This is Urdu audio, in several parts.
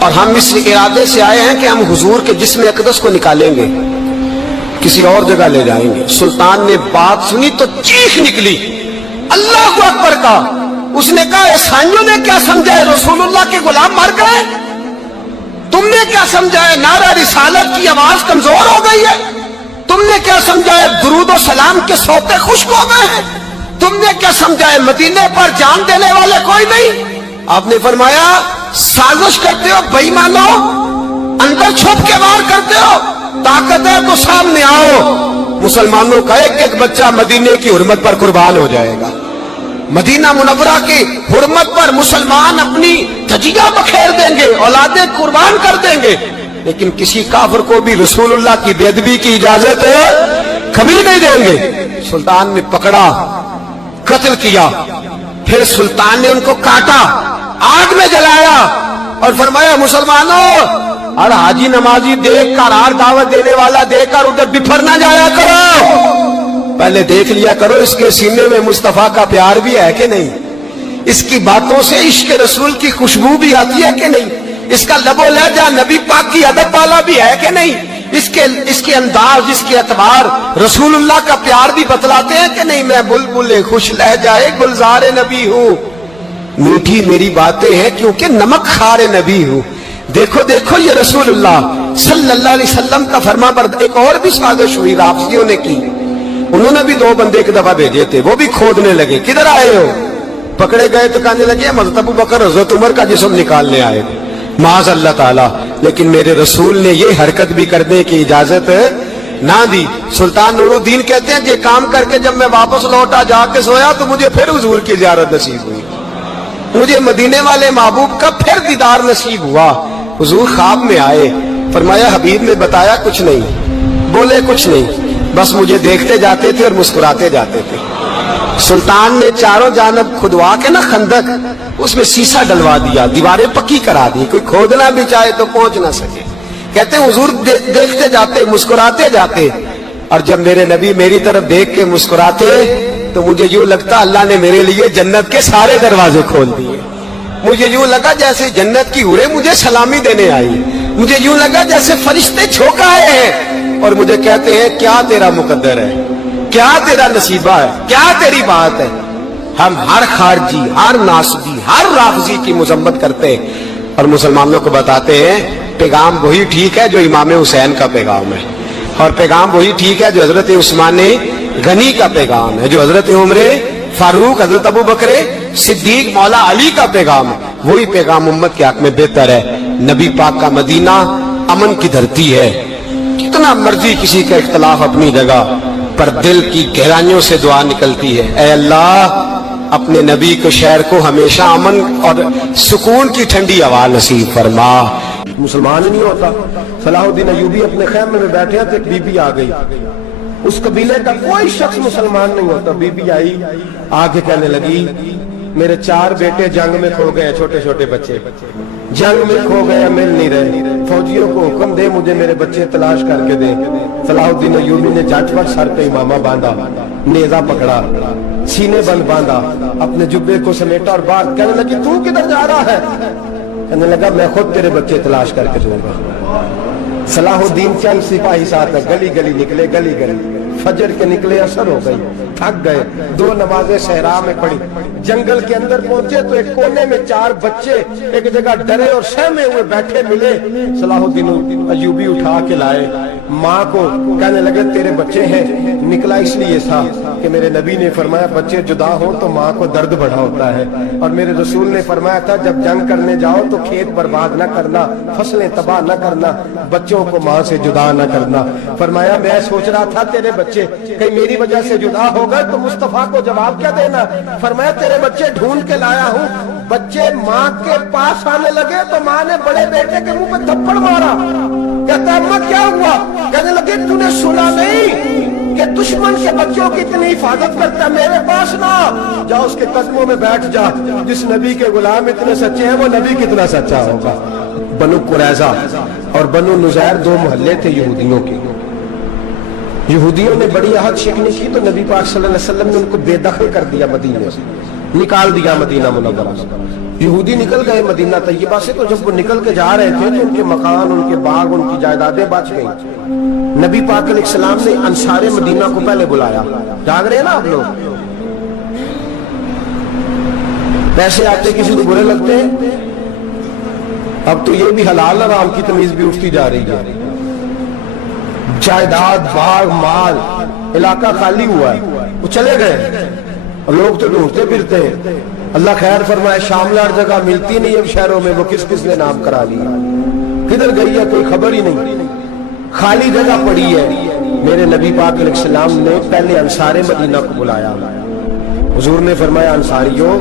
اور ہم اس ارادے سے آئے ہیں کہ ہم حضور کے جسم اقدس کو نکالیں گے، کسی اور جگہ لے جائیں گے۔ سلطان نے بات سنی تو چیخ نکلی، اللہ اکبر کا۔ اس نے کہا عیسائیوں نے کیا سمجھا ہے رسول اللہ کے غلام مر گئے؟ تم نے کیا سمجھا ہے نعرہ رسالت کی آواز کمزور ہو گئی ہے؟ تم نے کیا سمجھا ہے درود و سلام کے سوتے خشک ہو گئے ہیں؟ تم نے کیا سمجھا ہے مدینے پر جان دینے والے کوئی نہیں؟ آپ نے فرمایا سازش کرتے ہو بے ایمانو، اندر چھپ کے وار کرتے ہو، طاقت ہے تو سامنے آؤ۔ مسلمانوں کا ایک ایک بچہ مدینے کی حرمت پر قربان ہو جائے گا، مدینہ منورہ کی حرمت پر مسلمان اپنی دھجیاں بکھیر دیں گے، اولادیں قربان کر دیں گے، لیکن کسی کافر کو بھی رسول اللہ کی بے ادبی کی اجازت کبھی نہیں دیں گے۔ سلطان نے پکڑا، قتل کیا، پھر سلطان نے ان کو کاٹا، آگ میں جلایا اور فرمایا مسلمانوں، اور حاجی نمازی دیکھ کر، ہر دعوت دینے والا دیکھ کر ادھر بفر نہ جایا کرو، پہلے دیکھ لیا کرو اس کے سینے میں مصطفیٰ کا پیار بھی ہے کہ نہیں، اس کی باتوں سے عشق رسول کی خوشبو بھی آتی ہے کہ نہیں، اس کا لب و لہجہ نبی پاک کی ادب والا بھی ہے کہ نہیں، اس کے انداز، اس کے اعتبار رسول اللہ کا پیار بھی بتلاتے ہیں کہ نہیں۔ میں بلبل خوش لہجہ گلزار نبی ہوں، میٹھی میری باتیں ہیں کیونکہ نمک خار نبی ہوں۔ دیکھو دیکھو یہ رسول اللہ صلی اللہ علیہ وسلم کا فرما بردار۔ ایک اور بھی سازش ہوئی رافضیوں نے کی، انہوں نے بھی 2 بندے ایک دفعہ بھیجے تھے، وہ بھی کھودنے لگے، کدھر آئے ہو؟ پکڑے گئے تو کہنے لگے حضرت ابو بکر حضرت عمر کا جسم نکالنے آئے تھے، معاذ اللہ تعالی۔ لیکن میرے رسول نے یہ حرکت بھی کرنے کی اجازت نہ دی۔ سلطان نور الدین کہتے ہیں یہ کام کر کے جب میں واپس لوٹا، جا کے سویا تو مجھے پھر حضور کی زیارت نصیب ہوئی، مجھے مدینے والے محبوب کا پھر دیدار نصیب ہوا۔ حضور خواب میں آئے، فرمایا حبیب نے بتایا کچھ نہیں، بولے کچھ نہیں، بس مجھے دیکھتے جاتے تھے اور مسکراتے جاتے تھے۔ سلطان نے چاروں جانب کھدوا کے نا خندق، اس میں سیسا ڈلوا دیا، دیواریں پکی کرا دی، کوئی کھودنا بھی چاہے تو پہنچ نہ سکے۔ کہتے ہیں حضور دیکھتے جاتے، مسکراتے جاتے، اور جب میرے نبی میری طرف دیکھ کے مسکراتے تو مجھے یوں لگتا اللہ نے میرے لیے جنت کے سارے دروازے کھول دیے۔ مجھے یوں لگا جیسے جنت کی حوریں مجھے سلامی دینے آئی، مجھے یوں لگا جیسے فرشتے جھونک آئے ہیں اور مجھے کہتے ہیں کیا تیرا مقدر ہے، کیا تیرا نصیبہ ہے، کیا تیری بات ہے۔ ہم ہر خارجی، ہر ناسبی، ہر رافضی کی مذمت کرتے اور مسلمانوں کو بتاتے ہیں پیغام وہی ٹھیک ہے جو امام حسین کا پیغام ہے، اور پیغام وہی ٹھیک ہے جو حضرت عثمان غنی کا پیغام ہے، جو حضرت عمر فاروق، حضرت ابو بکر صدیق، مولا علی کا پیغام ہے۔ وہی پیغام امت کے حق میں بہتر ہے۔ نبی پاک کا مدینہ امن کی دھرتی ہے، کتنا مرضی کسی کا اختلاف اپنی جگہ، پر دل کی گہرائیوں سے دعا نکلتی ہے، اے اللہ اپنے نبی کو شہر کو ہمیشہ امن اور سکون کی ٹھنڈی ہوا نصیب فرما۔ مسلمان نہیں ہوتا۔ صلاح الدین ایوبی اپنے خیمے میں بیٹھے تھے، ایک بی بی آ گئی، اس قبیلے کا کوئی شخص مسلمان نہیں ہوتا۔ بی بی آئی، آگے کہنے لگی میرے 4 بیٹے جنگ میں کھو گئے، چھوٹے چھوٹے بچے جنگ میں کھو گئے، مل نہیں رہے، فوجیوں کو حکم دے مجھے میرے بچے تلاش کر کے دیں۔ صلاح الدین ایوبی نے جھٹ پٹ سر پہ امامہ باندھا، نیزہ پکڑا، سینے بند باندھا، اپنے جبے کو سمیٹا اور بات کہنے لگی تو کدھر جا رہا ہے؟ کہنے لگا میں خود تیرے بچے تلاش کر کے دوں گا۔ صلاح الدین چند سپاہی ساتھ گلی گلی نکلے، گلی گلی فجر کے نکلے، اثر ہو گئی، تھک گئے، 2 نمازیں صحرا میں پڑھی، جنگل کے اندر پہنچے تو ایک کونے میں 4 بچے ایک جگہ ڈرے اور سہمے ہوئے بیٹھے ملے۔ صلاح الدین ایوبی اٹھا کے لائے، ماں کو کہنے لگے تیرے بچے ہیں۔ نکلا اس لیے تھا کہ میرے نبی نے فرمایا بچے جدا ہوں تو ماں کو درد بڑا ہوتا ہے، اور میرے رسول نے فرمایا تھا جب جنگ کرنے جاؤ تو کھیت برباد نہ کرنا، فصلیں تباہ نہ کرنا، بچوں کو ماں سے جدا نہ کرنا۔ فرمایا میں سوچ رہا تھا تیرے بچے کہیں میری وجہ سے جدا ہو گئے تو مصطفیٰ کو جواب کیا دینا۔ فرمایا تیرے بچے ڈھونڈ کے لایا ہوں۔ بچے ماں کے پاس آنے لگے تو ماں نے بڑے بیٹے کے منہ پہ تھپڑ مارا۔ کہتا اماں کیا ہوا؟ کہنے لگے تو نے سنا نہیں کہ دشمن کے بچوں کی اتنی حفاظت کرتا ہے، میرے پاس نہ جا، اس کے قدموں میں بیٹھ جا، جس نبی کے غلام اتنے سچے ہیں وہ نبی کتنا سچا ہوگا۔ بنو قریظہ اور بنو نذیر 2 محلے تھے یہودیوں کے۔ یہودیوں نے بڑی عہد شکنی کی تو نبی پاک صلی اللہ علیہ وسلم نے ان کو بے دخل کر دیا، مدینے سے نکال دیا، مدینہ منورہ سے۔ یہودی نکل گئے مدینہ طیبہ سے، تو جب وہ نکل کے جا رہے تھے تو ان کے مکان، ان کے باغ، ان کی جائیدادیں بچ گئیں۔ نبی پاک علیہ السلام نے انصار مدینہ کو پہلے بلایا۔ جاگ رہے ہیں نا آپ لوگ؟ پیسے آتے کسی کو برے لگتے ہیں؟ اب تو یہ بھی حلال حرام کی تمیز بھی اٹھتی جا رہی ہے۔ جائیداد، باغ، مال، علاقہ خالی ہوا ہے، وہ چلے گئے، لوگ تو ڈھونڈتے پھرتے ہیں۔ اللہ خیر فرمائے، شاملار جگہ ملتی نہیں اب شہروں میں، وہ کس کس نے نام کرا لیا، کدھر گئی ہے کوئی خبر ہی نہیں، خالی جگہ پڑی ہے۔ میرے نبی پاک علیہ السلام نے پہلے انصار مدینہ کو بلایا۔ حضور نے فرمایا، انصاریوں،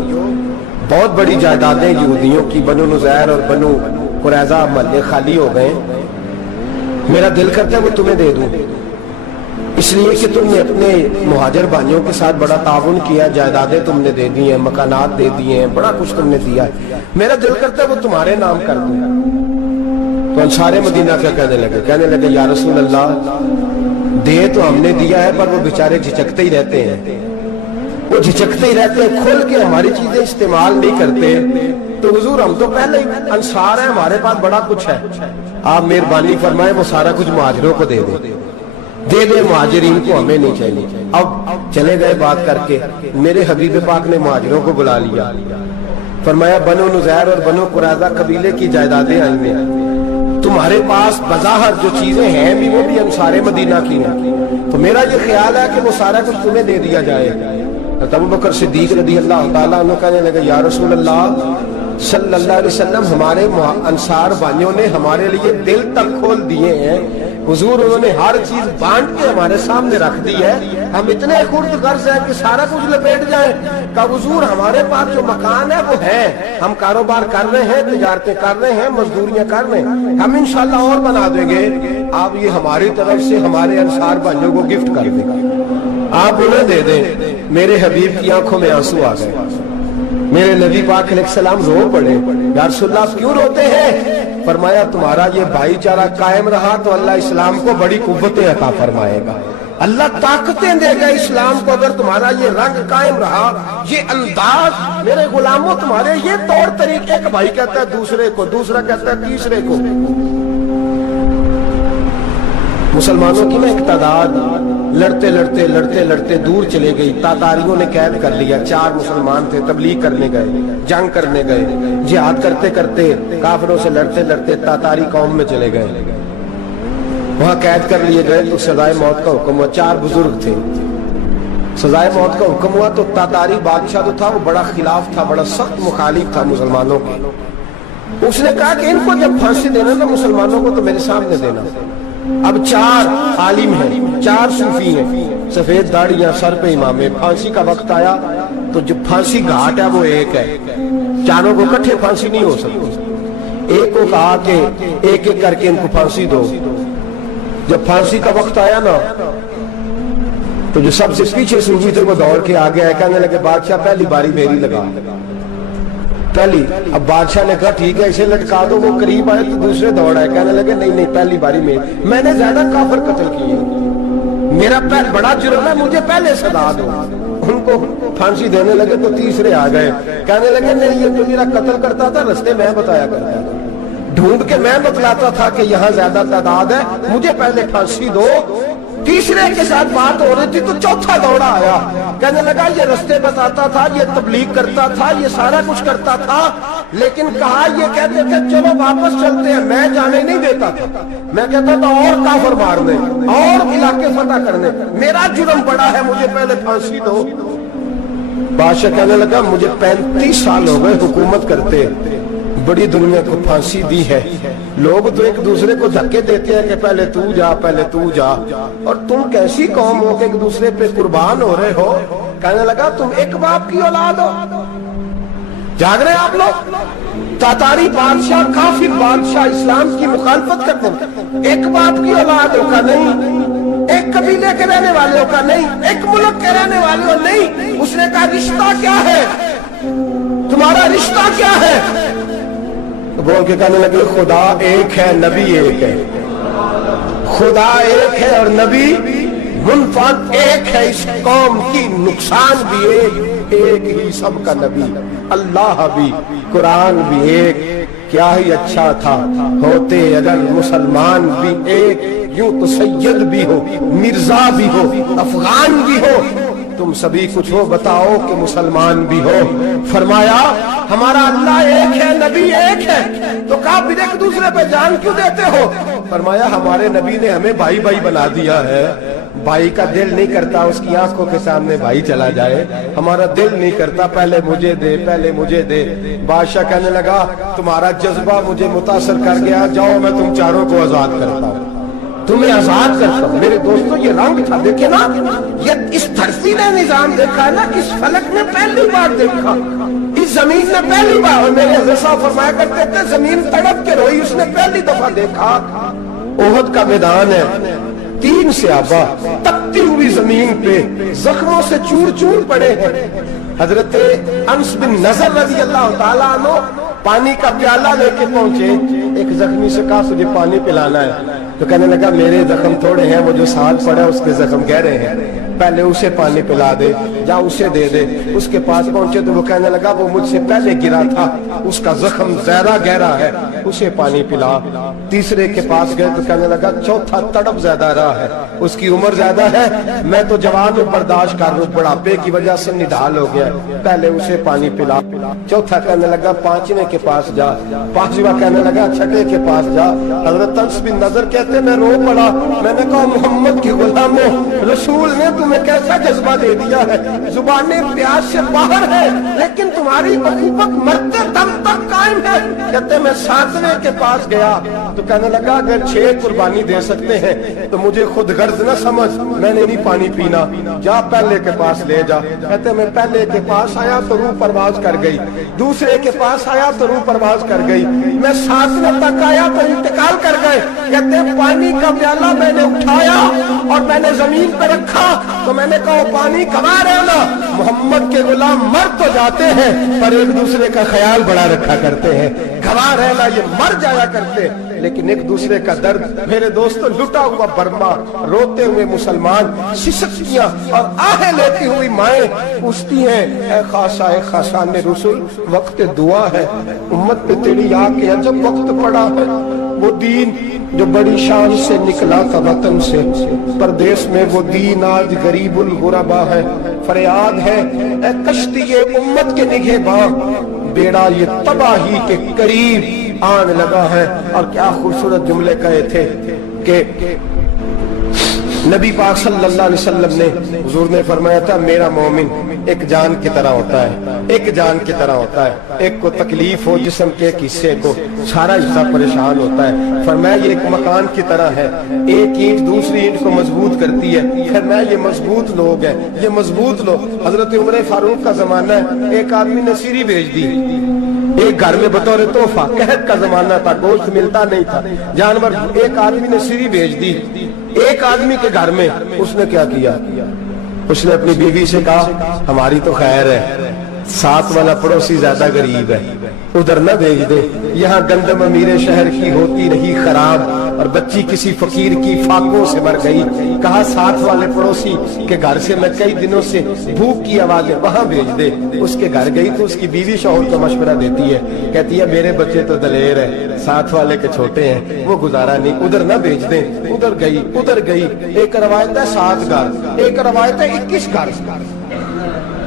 بہت بڑی جائیدادیں یہودیوں کی، بنو نذیر اور بنو قریظہ محلے خالی ہو گئے، میرا دل کرتا ہے وہ تمہیں دے دوں، اس لیے کہ تم نے اپنے مہاجر بھائیوں کے ساتھ بڑا تعاون کیا، جائیدادیں تم نے دے دی ہیں، مکانات دے دیے ہیں، بڑا کچھ تم نے دیا ہے، میرا دل کرتا ہے وہ تمہارے نام کر دوں۔ تو انصار مدینہ کیا کہنے لگے، یا رسول اللہ، دے تو ہم نے دیا ہے، پر وہ بیچارے جھجکتے ہی رہتے ہیں، وہ جھجکتے ہی رہتے ہیں، کھل کے ہماری چیزیں استعمال نہیں کرتے۔ تو حضور ہم تو پہلے ہی انصار ہیں، ہمارے پاس بڑا کچھ ہے، آپ مہربانی فرمائیں وہ سارا کچھ مہاجروں کو دے دے مہاجرین کو، ہمیں نہیں چاہیے۔ اب چلے گئے بات کر کے، میرے حبیب پاک نے مہاجروں کو بلا لیا، فرمایا بنو نذیر اور بنو قریظہ قبیلے کی جائیدادیں آئی ہیں، تمہارے پاس بظاہر جو چیزیں ہیں بھی وہ بھی انصار مدینہ کی ہیں، تو میرا یہ خیال ہے کہ وہ سارا کچھ تمہیں دے دیا جائے۔ ابو بکر صدیق رضی اللہ تعالیٰ عنہ کہنے لگے، یا رسول اللہ صلی اللہ علیہ وسلم، ہمارے انصار بھائیوں نے ہمارے لیے دل تک کھول دیے ہیں، حضور انہوں نے ہر چیز بانٹ کے ہمارے سامنے رکھ دی ہے، ہم اتنے خرد غرض ہیں کہ سارا کچھ لپیٹ جائیں۔ کہ حضور ہمارے پاس جو مکان ہے وہ ہے، ہم کاروبار کر رہے ہیں، تجارتیں کر رہے ہیں، مزدوریاں کر رہے ہیں، ہم انشاءاللہ اور بنا دیں گے، آپ یہ ہماری طرف سے ہمارے انصار بھائیوں کو گفٹ کر دیں، آپ انہیں دے دیں۔ میرے حبیب کی آنکھوں میں آنسو آ گئے، میرے نبی پاک علیہ السلام رو پڑے، یا رسول اللہ آپ کیوں روتے ہیں؟ فرمایا تمہارا یہ بھائی چارہ قائم رہا تو اللہ اسلام کو بڑی قوتیں عطا فرمائے گا، اللہ طاقتیں دے گا اسلام کو، اگر تمہارا یہ رنگ قائم رہا، یہ انداز، میرے غلاموں تمہارے یہ طور طریقے، ایک بھائی کہتا ہے دوسرے کو، دوسرا کہتا ہے تیسرے کو۔ مسلمانوں کی میں ایک تعداد لڑتے دور چلے گئی، تاتاریوں نے قید کر لیا، 4 مسلمان تھے، تبلیغ کرنے گئے، جنگ کرنے گئے، جہاد کرتے کرتے کافروں سے لڑتے تاتاری قوم میں چلے گئے، وہاں قید کر لیے گئے، تو سزائے موت کا حکم ہوا، 4 بزرگ تھے، سزائے موت کا حکم ہوا، تو تاتاری بادشاہ جو تھا وہ بڑا خلاف تھا، بڑا سخت مخالف تھا مسلمانوں کے، اس نے کہا کہ ان کو جب پھانسی دینا تو مسلمانوں کو تو میرے سامنے دینا۔ اب 4 عالم ہیں، 4 صوفی ہیں، سفید داڑیاں، سر پہ امامے، پھانسی کا وقت آیا تو جو پھانسی گھاٹ ہے وہ ایک ہے، چاروں کو کٹھے پھانسی نہیں ہو سکتی، ایک کو کہا کہ ایک ایک کر کے ان کو پھانسی دو۔ جب پھانسی کا وقت آیا نا تو جو سب سے پیچھے صوفی تھے وہ دوڑ کے آگے آئے، کہنے لگے بادشاہ پہلی باری میری لگا، پہلی۔ اب بادشاہ نے کہا ٹھیک ہے اسے لٹکا دو، وہ قریب آئے تو دوسرے دوڑ آئے، کہنے لگے نہیں پہلی باری میں نے زیادہ کافر قتل کیے، میرا بڑا جرم ہے، مجھے پہلے سزا دو۔ ان کو پھانسی دینے لگے تو تیسرے آ گئے، کہنے لگے نہیں یہ تو میرا قتل کرتا تھا، رستے میں بتایا کرتا تھا، ڈھونڈ کے میں بتلاتا تھا کہ یہاں زیادہ تعداد ہے، مجھے پہلے پھانسی دو۔ تیسرے کے ساتھ بات ہو رہی تھی تو چوتھا دوڑا آیا، کہنے لگا یہ رستے بتاتا تھا، یہ تبلیغ کرتا تھا، یہ سارا کچھ کرتا تھا، لیکن کہا یہ کہتے تھے چلو واپس چلتے ہیں، میں جانے نہیں دیتا تھا، میں کہتا تھا اور کافر مارنے اور علاقے فتح کرنے، میرا جرم بڑا ہے، مجھے پہلے پھانسی دو۔ بادشاہ کہنے لگا مجھے 35 سال ہو گئے حکومت کرتے، بڑی دنیا کو پھانسی دی ہے، لوگ تو ایک دوسرے کو دھکے دیتے ہیں کہ پہلے تو جا پہلے تو جا، اور تم کیسی قوم ہو کہ ایک دوسرے پہ قربان ہو رہے ہو۔ کہنے لگا تم ایک باپ کی اولاد ہو، جاگ رہے آپ لوگ؟ تاتاری بادشاہ، کافر بادشاہ، اسلام کی مخالفت کرتے ہیں، ایک باپ کی اولاد ہو کا نہیں، ایک قبیلے کے رہنے والے ہو کا نہیں، ایک ملک کے رہنے والے ہو نہیں۔ اس نے کہا رشتہ کیا ہے تمہارا، رشتہ کیا ہے؟ بول کے کہنے لگے خدا ایک ہے، نبی ایک ہے، خدا ایک ہے اور نبی منفرد ایک ہے، اس قوم کی نقصان بھی ایک، ایک ہی سب کا نبی، اللہ بھی، قرآن بھی ایک، کیا ہی اچھا تھا ہوتے اگر مسلمان بھی ایک، یوں تو سید بھی ہو، مرزا بھی ہو، افغان بھی ہو، تم سبھی کچھ ہو بتاؤ کہ مسلمان بھی ہو۔ فرمایا ہمارا اللہ ایک ہے، نبی ایک ہے، تو کہا پھر ایک دوسرے پہ جان کیوں دیتے ہو؟ فرمایا ہمارے نبی نے ہمیں بھائی بھائی بنا دیا ہے، بھائی کا دل نہیں کرتا اس کی آنکھوں کے سامنے بھائی چلا جائے، ہمارا دل نہیں کرتا پہلے مجھے دے پہلے مجھے دے۔ بادشاہ کہنے لگا تمہارا جذبہ مجھے متاثر کر گیا، جاؤ میں تم چاروں کو آزاد کرتا ہوں، تمہیں آزاد کرتا ہوں۔ میرے دوستو یہ رنگ تھا، دیکھیں نا، یہ اس دھرتی نے نظام دیکھا ہے نا، اس فلک نے پہلی بار دیکھا، اس زمین نے پہلی بار، اور میرے حضرت صاحب فرمایا کرتے تھے زمین تڑپ کے روئی، اس نے پہلی دفعہ دیکھا۔ احد کا میدان ہے، 3 صحابہ تپتی ہوئی زمین پہ زخموں سے چور چور پڑے ہیں۔ حضرت انس بن نضر رضی اللہ تعالیٰ عنہ پانی کا پیالہ لے کے پہنچے، ایک زخمی سے کہا تجھے پانی پلانا ہے، تو کہنے لگا میرے زخم تھوڑے ہیں، وہ جو ساتھ پڑا اس کے زخم گہرے ہیں، پہلے اسے پانی پلا دے، جا اسے دے دے۔ اس کے پاس پہنچے تو وہ کہنے لگا وہ مجھ سے پہلے گرا تھا، اس کا زخم زیادہ گہرا ہے، اسے پانی پلا۔ تیسرے کے پاس گئے تو کہنے لگا چوتھا تڑپ زیادہ رہا ہے، اس کی عمر زیادہ ہے، میں تو جوان ہوں برداشت کر لوں، بڑھاپے کی وجہ سے نڈھال ہو گیا، پہلے اسے پانی پلا۔ چوتھا کہنے لگا 5ویں کے پاس جا، 5واں کہنے لگا 6 کے پاس جا۔ حضرت انس بن نضر کہتے میں رو پڑا، میں نے کہا محمد کے غلاموں، رسول نے تمہیں کیسا جذبہ دے دیا ہے، زبانیں پیاس سے باہر ہے لیکن تمہاری اخوت مرتے دم تک قائم ہے۔ کہتے میں 7ویں کے پاس گیا تو کہنے لگا اگر 6 قربانی دے سکتے ہیں تو مجھے خود غرض نہ سمجھ، میں نے نہیں پانی پینا، جا پہلے کے پاس لے جا۔ کہتے میں پہلے کے پاس آیا تو روح پرواز کر گئی، دوسرے کے پاس آیا تو روح پرواز کر گئی، میں 7ویں تک آیا تو انتقال کر گئے۔ کہتے پانی کا پیالہ میں نے اٹھایا اور میں نے زمین پہ رکھا تو میں نے کہا پانی کما رہنا، محمد کے غلام مر تو جاتے ہیں پر ایک دوسرے کا خیال بڑا رکھا کرتے ہیں، گواہ رہنا یہ مر جایا کرتے لیکن ایک دوسرے کا درد۔ میرے دوستو لٹا ہوا برما، روتے ہوئے مسلمان، سسکیاں اور آہیں لیتی ہوئی مائیں پوچھتی ہیں اے خاصا اے خاصان رسول وقت دعا ہے، امت پہ تیری آ کے عجب وقت پڑا ہے۔ وہ دین جو بڑی شان سے نکلا تھا وطن سے، پردیس میں وہ دین آج غریب الغربا ہے۔ فریاد ہے اے کشتی امت کے نگہباں، بیڑا یہ تباہی کے قریب آن لگا ہے۔ اور کیا خوبصورت جملے کہے تھے کہ نبی پاک صلی اللہ علیہ وسلم نے، حضور نے فرمایا تھا میرا مومن ایک جان کی طرح ہوتا ہے، ایک جان کی طرح ہوتا ہے، ایک کو تکلیف ہو جسم کے ایک حصے کو سارا حصہ پریشان ہوتا ہے۔ فرمایا یہ ایک مکان کی طرح ہے، ایک اینٹ دوسری اینٹ کو مضبوط کرتی ہے۔ فرمایا یہ مضبوط لوگ ہیں، یہ مضبوط لوگ۔ حضرت عمر فاروق کا زمانہ ہے، ایک آدمی نے سیری بھیج دی ایک گھر میں بطور تحفہ، قحط کا زمانہ تھا، گوشت ملتا نہیں تھا، جانور، ایک آدمی نے سیری بھیج دی ایک آدمی کے گھر میں۔ اس نے کیا کیا؟ اس نے اپنی بیوی سے کہا ہماری تو خیر ہے، ساتھ والا پڑوسی زیادہ غریب ہے، ادھر نہ بھیج دے، یہاں گندم امیر شہر کی ہوتی رہی خراب اور بچی کسی فقیر کی فاقوں سے مر گئی۔ کہا ساتھ والے پڑوسی کے گھر سے میں کئی دنوں سے بھوک کی آوازیں، وہاں بھیج دے۔ اس کے گھر گئی تو اس کی بیوی شوہر کو مشورہ دیتی ہے، کہتی ہے میرے بچے تو دلیر ہے، ساتھ والے کے چھوٹے ہیں، وہ گزارا نہیں، ادھر نہ بھیج دیں۔ ادھر گئی۔ ایک روایت ہے 7 گھر، ایک روایت ہے 21 گھر،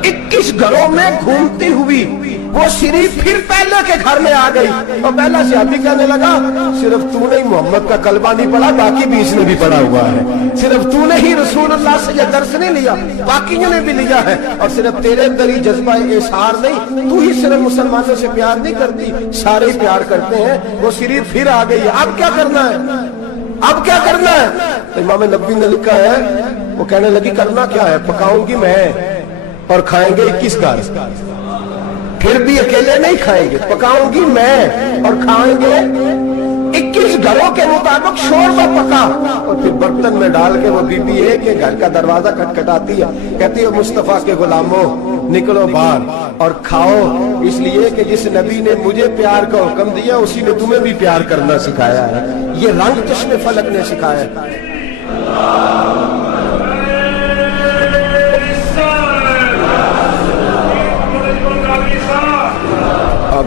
21 گھروں میں گھومتی ہوئی وہ شریف پھر پہلے کے گھر میں آ گئی اور پہلا صحابی کہنے لگا صرف تو نے محمد کا کلمہ نہیں پڑھا، باقی بھی اس نے بھی پڑھا ہوا ہے، صرف تو نے ہی رسول اللہ سے یہ درس نہیں لیا، باقیوں نے بھی لیا ہے، اور صرف تیرے اندر ہی جذبہ اظہار نہیں، تو ہی صرف مسلمانوں سے پیار نہیں کرتی، سارے ہی پیار کرتے ہیں۔ وہ شریف پھر آ گئی ہے، اب کیا کرنا ہے؟ اب کیا کرنا ہے؟ امام نبوی نے لکھا ہے، وہ کہنے لگی کرنا کیا ہے؟ پکاؤں گی میں اور کھائیں گے 21 گھر، پھر بھی اکیلے نہیں کھائیں گے، پکاؤں گی میں اور کھائیں گے 21 گھروں کے مطابق شوربہ پکا، اور پھر برتن میں ڈال کے وہ بی بی ایک کے گھر کا دروازہ کھٹکھٹاتی ہے، کہتی ہے مصطفیٰ کے غلاموں نکلو باہر اور کھاؤ، اس لیے کہ جس نبی نے مجھے پیار کا حکم دیا اسی نے تمہیں بھی پیار کرنا سکھایا ہے، یہ رنگ چشم فلک نے سکھایا ہے۔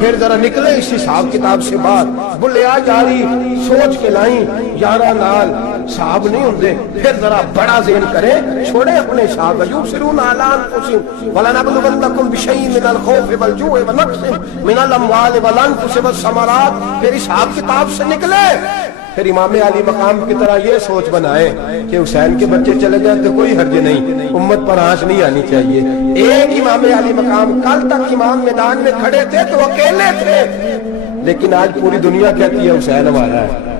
پھر ذرا نکلے اس حساب کتاب سے باہر بلیا جاری سوچ کے لائیں یارہ نال صاحب نہیں ہوندے پھر ذرا بڑا ذہن کرے چھوڑے اپنے حساب یبصرون علی انفسہم ولنبلونکم بشیء من الخوف والجوع ونقص من الاموال والانفس والثمرات پھر حساب کتاب سے نکلے پھر امام علی مقام کی طرح یہ سوچ بنائے کہ حسین کے بچے چلے جائیں تو کوئی حرج نہیں امت پر آنچ نہیں آنی چاہیے ایک امام علی مقام کل تک امام میدان میں کھڑے تھے تو اکیلے تھے لیکن آج پوری دنیا کہتی ہے حسین ہمارا ہے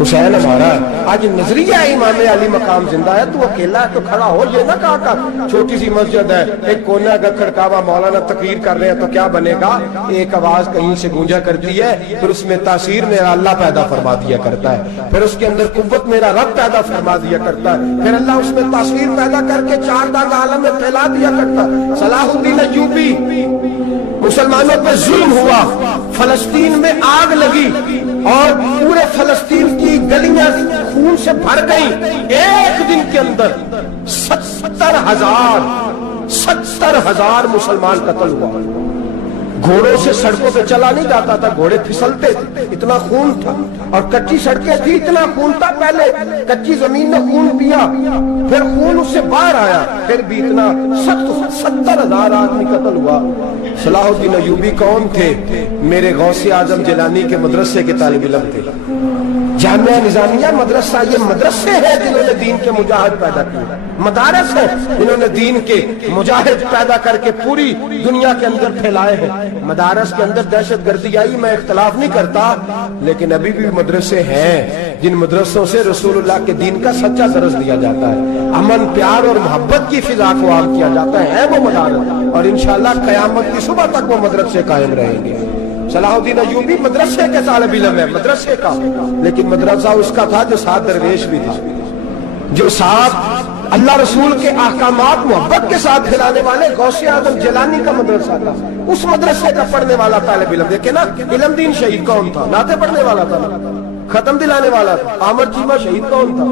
حسین ہمارا آج نظریہ امام علی مقام زندہ ہے تو اکیلا ہے تو کھڑا ہو یہ نہ کہا کر چھوٹی سی مسجد ہے ایک کونا کا کھڑکاوا مولانا تقریر کر رہے ہیں تو کیا بنے گا ایک آواز کہیں سے گونجا کرتی ہے پھر اس میں تاثیر میرا اللہ پیدا فرما دیا کرتا ہے پھر اس کے اندر قوت میرا رب پیدا فرما دیا کرتا ہے پھر اللہ اس میں تاثیر پیدا کر کے چار داغ عالم میں پھیلا دیا کرتا ہے صلاح الدین ایوبی مسلمانوں پہ ظلم ہوا فلسطین میں آگ لگی اور پورے فلسطین کی گلیاں خون سے بھر گئی ایک دن کے اندر 70,000 مسلمان قتل ہوا گھوڑوں سے سڑکوں پہ چلا نہیں جاتا تھا گھوڑے پھسلتے تھے اتنا خون تھا اور کچی سڑکیں تھی اتنا خون تھا پہلے کچی زمین نے خون پیا پھر خون اس سے باہر آیا پھر بھی اتنا 70,000 آدمی قتل ہوا صلاح الدین ایوبی کون تھے میرے غوث اعظم جیلانی کے مدرسے کے طالب علم تھے جامعہ نظامیہ مدرسہ یہ مدرسے ہیں جنہوں نے دین کے مجاہد پیدا کیے مدارس ہیں جنہوں نے دین کے مجاہد پیدا کر کے پوری دنیا کے اندر پھیلائے ہیں مدارس کے اندر دہشت گردی آئی میں اختلاف نہیں کرتا لیکن ابھی بھی مدرسے ہیں جن مدرسوں سے رسول اللہ کے دین کا سچا درس دیا جاتا ہے امن پیار اور محبت کی فضا کو عام کیا جاتا ہے وہ مدارس اور انشاءاللہ قیامت کی صبح تک وہ مدرسے قائم رہیں گے صلاح الدین ایوبی مدرسے کے طالب علم ہے مدرسے کا لیکن مدرسہ اس کا تھا جو ساتھ درویش بھی تھا جو ساتھ اللہ رسول کے احکامات محبت کے ساتھ کھلانے والے غوث اعظم جیلانی کا مدرسہ تھا اس مدرسے کا پڑھنے والا طالب علم دیکھیں نا علم دین شہید کون تھا نعتیں پڑھنے والا تھا ختم دلانے والا تھا احمد چیمہ شہید کون تھا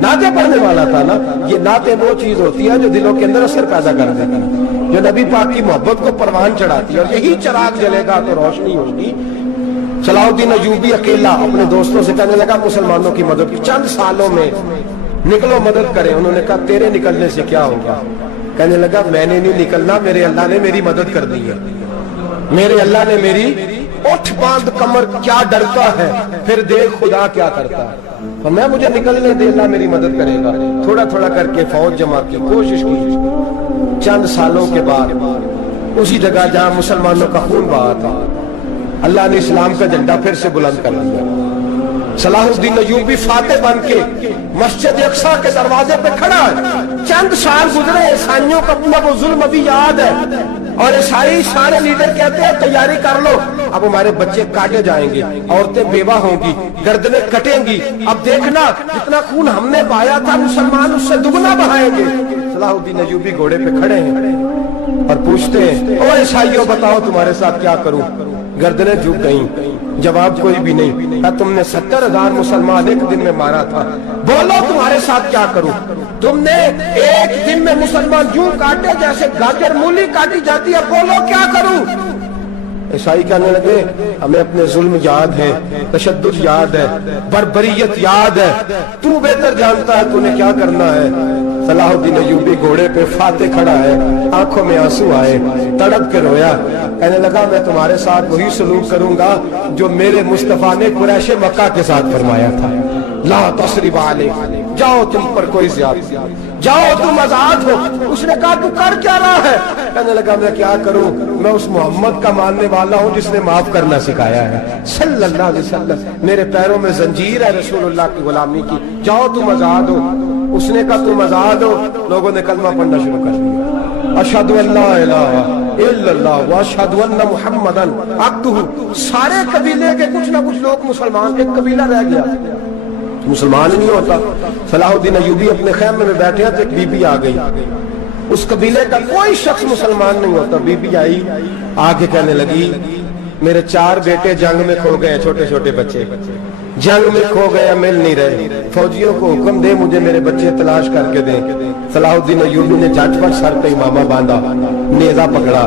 نعتیں پڑھنے والا تھا نا یہ نعتیں وہ چیز ہوتی ہے جو دلوں کے اندر اثر پیدا کر دیتی ہے جو نبی پاک کی محبت کو پروان چڑھاتی ہے اور یہی چراغ جلے گا تو روشنی ہوگی صلاح الدین ایوبی اکیلا اپنے دوستوں سے کہنے لگا مسلمانوں کی مدد کی چند سالوں میں نکلو مدد کرے انہوں نے کہا تیرے نکلنے سے کیا ہوگا کہنے لگا میں نے نہیں نکلنا میرے اللہ نے میری مدد کر دی ہے میرے اللہ نے میری اٹھ باندھ کمر کیا ڈرتا ہے پھر دیکھ خدا کیا کرتا ہے اور میں مجھے نکلنے دے اللہ میری مدد کرے گا تھوڑا تھوڑا کر کے فوج جمع کی کوشش کی چند سالوں کے بعد اسی جگہ جہاں مسلمانوں کا خون بہا تھا اللہ نے اسلام کا جھنڈا پھر سے بلند کر دیا صلاح الدین ایوبی فاتح بن کے مسجد اقصی کے دروازے پہ کھڑا ہے چند سال گزرے عیسائیوں کا اپنا وہ ظلم ابھی یاد ہے اور عیسائی سارے لیڈر کہتے ہیں تیاری کر لو اب ہمارے بچے کاٹے جائیں گے عورتیں بیوہ ہوں گی گردنیں کٹیں گی اب دیکھنا جتنا خون ہم نے بہایا تھا مسلمان اس سے دگنا بہائیں گے صلاح الدین ایوبی گھوڑے پہ کھڑے ہیں اور پوچھتے ہیں او عیسائیوں بتاؤ تمہارے ساتھ کیا کروں گردنیں جھک گئیں جواب کوئی بھی نہیں کہا تم نے 70,000 مسلمان ایک دن میں مارا تھا بولو تمہارے ساتھ کیا کروں تم نے ایک دن میں مسلمان یوں کاٹے جیسے گاجر مولی کاٹی جاتی ہے بولو کیا کروں عیسائی کہنے لگے ہمیں اپنے ظلم یاد ہے تشدد یاد ہے بربریت یاد ہے تو بہتر جانتا ہے تو نے کیا کرنا ہے صلاح الدین ایوبی گھوڑے پہ فاتح کھڑا ہے آنکھوں میں آنسو آئے تڑپ کے رویا کہنے لگا میں تمہارے ساتھ وہی سلوک کروں گا جو میرے مصطفیٰ نے قریش مکہ کے ساتھ فرمایا تھا لا تصریب علیک جاؤ تم پر کوئی زیادتی جاؤ تم آزاد ہو اس نے کہا تو کر کیا رہا ہے کہنے لگا میں کیا کروں میں اس محمد کا ماننے والا ہوں جس نے معاف کرنا سکھایا ہے صلی اللہ علیہ وسلم میرے پیروں میں زنجیر ہے رسول اللہ کی غلامی کی جاؤ تم آزاد ہو اس نے کہا تم آزاد ہو لوگوں نے کلمہ پڑھنا شروع کر دیا اشہد ان لا الہ الا اللہ واشہد ان محمدن عبدہ سارے قبیلے کے کچھ نہ کچھ لوگ مسلمان ایک قبیلہ رہ گیا مسلمان نہیں ہوتا صلاح الدین ایوبی اپنے خیمے میں بیٹھے تھے ایک بی بی آ گئی اس قبیلے کا کوئی شخص مسلمان نہیں ہوتا بی بی آئی آگے کہنے لگی میرے 4 بیٹے جنگ میں کھو گئے چھوٹے چھوٹے بچے جنگ میں کھو گئے مل نہیں رہے فوجیوں کو حکم دے مجھے میرے بچے تلاش کر کے دیں صلاح الدین ایوبی نے جھٹ پٹ سر پہ امامہ باندھا نیزہ پکڑا